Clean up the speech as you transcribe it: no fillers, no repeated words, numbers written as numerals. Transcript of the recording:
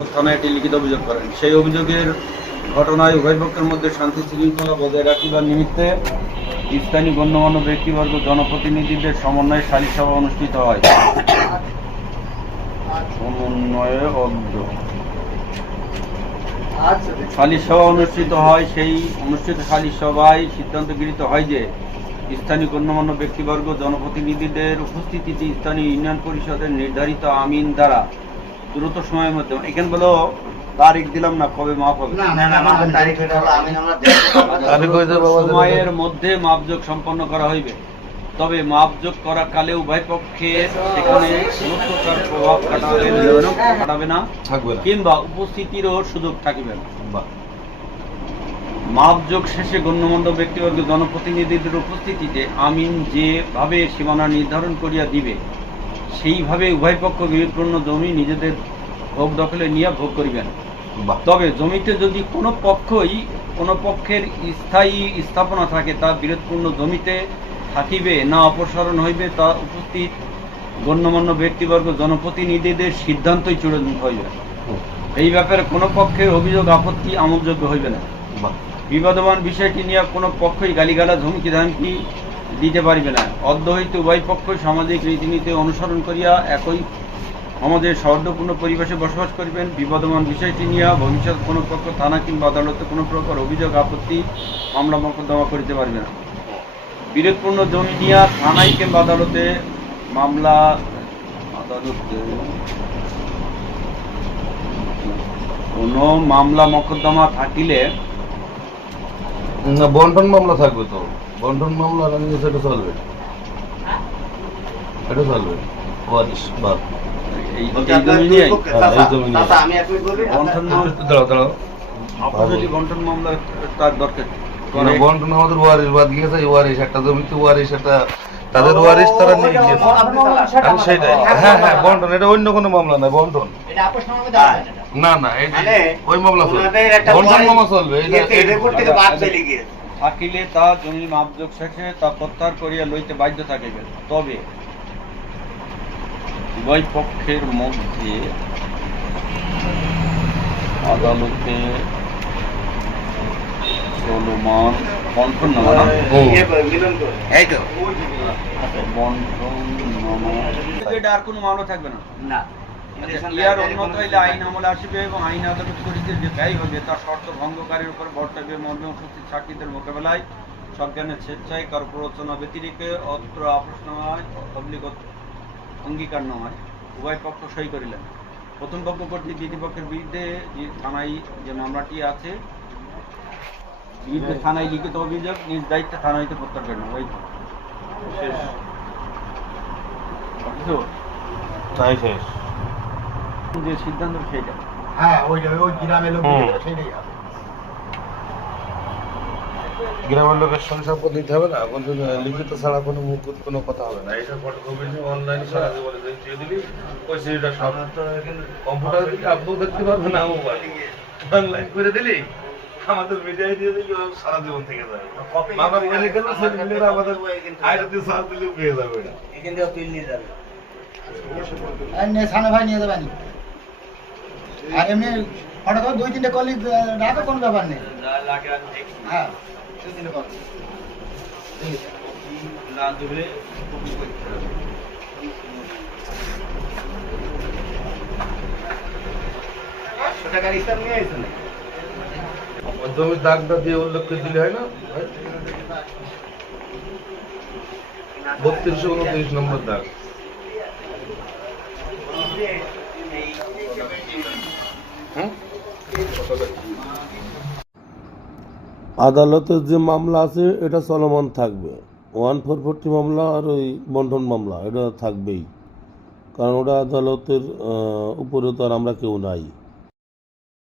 থানায় একটি লিখিত অভিযোগ করেন। সেই অভিযোগের ঘটনায় উভয় পক্ষের মধ্যে শান্তি শৃঙ্খলা বজায় রাখিবার নিমিত্তে স্থানীয় গণ্যমান্য ব্যক্তিবর্গ জনপ্রতিনিধিদের সমন্বয়ে সালিস সভা অনুষ্ঠিত হয়। সালিস সভা অনুষ্ঠিত হয়। সেই অনুষ্ঠিত সালিস সভায় সিদ্ধান্ত গৃহীত হয় যে স্থানীয় গণ্যমান্য ব্যক্তিবর্গ জনপ্রতিনিধিদের উপস্থিতিতে স্থানীয় ইউনিয়ন পরিষদের নির্ধারিত আমিন দ্বারা দ্রুত সময়ের মধ্যে, এখানে বলো তারিখ দিলাম না, কবে মাপ হবে, সময়ের মধ্যে মাপযোগ সম্পন্ন করা হইবে। তবে মাপযোগ করা কালে উভয় পক্ষের সেখানে কোনো প্রকার প্রভাব খাটাবে না কিংবা উপস্থিতিরও সুযোগ থাকিবে না। মাপযোগ শেষে গণ্যমান্য ব্যক্তিবর্গ জনপ্রতিনিধিদের উপস্থিতিতে আমিন যেভাবে সীমানা নির্ধারণ করিয়া দিবে সেইভাবে উভয় পক্ষ বিরোধপূর্ণ জমি নিজেদের ভোগ দখলে নিয়ে ভোগ করিবেন। তবে জমিতে যদি কোনো পক্ষের স্থায়ী স্থাপনা থাকে তা বিরোধপূর্ণ জমিতে থাকিবে না অপসারণ হইবে তা উপস্থিত গণ্যমান্য ব্যক্তিবর্গ জনপ্রতিনিধিদের সিদ্ধান্তই চূড়ান্ত হইবে। এই ব্যাপারে কোনো পক্ষের অভিযোগ আপত্তি আমলযোগ্য হইবে না। বিবাদমান বিষয়টি নিয়ে কোনো পক্ষই গালিগালাজ হুমকি ধামকি দিতে পারিবে না। অদ্য হইতে উভয় পক্ষই সামাজিক রীতিনীতি অনুসরণ করিয়া একই সমাজের সৌহার্দ্যপূর্ণ পরিবেশে বসবাস করিবেন। বিবাদমান বিষয়টি নিয়ে ভবিষ্যৎ কোনো পক্ষ থানা কিংবা আদালতে কোনো প্রকার অভিযোগ আপত্তি মামলা মোকদ্দমা করিতে পারবে না। বিরোধপূর্ণ জমি নিয়ে থানায় কিংবা আদালতে কোনো মামলা মোকদ্দমা থাকিলে না, বন্টন মামলা থাকবে তো। বন্টন মামলা সেটা চলবে, এটা চলবে। ওয়ারিশ বাদ এই জমি নিয়ে বন্টন মামলা তার দরকার। বন্টন আমাদের ওয়ারিশ বাদ গিয়েছে। ওয়ারিশ একটা জমিতে ওয়ারিশ একটা তাদের ওয়ারিশ তারা নিয়ে গিয়েছে। সেটাই, হ্যাঁ হ্যাঁ, বন্টন এটা অন্য কোনো মামলা নয়। বন্টন না না, ওই মামলা চলবে, বন্টন মামলা চলবে। থাকিলে তা জমি মাপযোগ শেষে তা প্রত্যাহার করিয়া লইতে বাধ্য থাকিবে। তবে উভয় পক্ষের মধ্যে আদালতে চলমান বন্টননামা আর কোনো মামলা থাকবে না। ইয়ার উন্নত হইলে আইন আমলে আসিবে এবং আইন আদালত করিতে যে ব্যয় হবে তার শর্ত ভঙ্গকারীর উপর বর্তাবে। মর্মে উপস্থিত সাক্ষীদের মোকাবেলায় সজ্ঞানের স্বেচ্ছায় কারো প্ররোচনা ব্যতিরেকে অত্র আপোষনামায় অঙ্গীকার নয় উভয় পক্ষ সই করিলেন। প্রথম পক্ষ কর্তৃক দ্বিতীয় পক্ষের বিরুদ্ধে যে থানায় যে মামলাটি আছে, থানায় লিখিত অভিযোগ নিজ দায়িত্বে থানা হইতে প্রত্যাহার করেন। ওই তাই শেষ যে সিদ্ধান্ত সেইটা, হ্যাঁ, ওই গ্রামের লোক সেটাই হবে। গ্রামের লোকের সংসাপত্র দিতে হবে না, কিন্তু লিখিত ছাড়া কোনো মুকুট কোনো কথা হবে না। এটা ফটোকপি অনলাইনে সারা জীবনে দিয়ে দিলি ওই সিডিটা সব কম্পিউটার দিলে আপনিও দেখতে পারবেন, আমিও পারি। অনলাইন করে দিলি আমাদের মিডিয়ায় দিয়ে দিলি সারা জীবন থেকে যাবে। আমরা বলে গেলে সেটা আমাদের আইডিতে সার দিলেও পেয়ে যাবে। এটা এখান থেকে তুই নিয়ে যাবে, সামনে ভাই নিয়ে যাবেন। আর এমনি হঠাৎ করে 2-3টে কলি রাখো, কোনো ব্যাপার নেই। হ্যাঁ, 2-3টে কল না দেবে টাকার হিসাব নিয়ে আসেন। তুমি দাগটা দিয়ে উল্লেখ করে দিলে হয় না? 3229 নম্বর দাগ। আদালতের যে মামলা আছে এটা চলমান থাকবে। 1440 মামলা আর ওই বন্টন মামলা এটা থাকবেই, কারণ ওটা আদালতের উপরে তো আর আমরা কেউ নাই।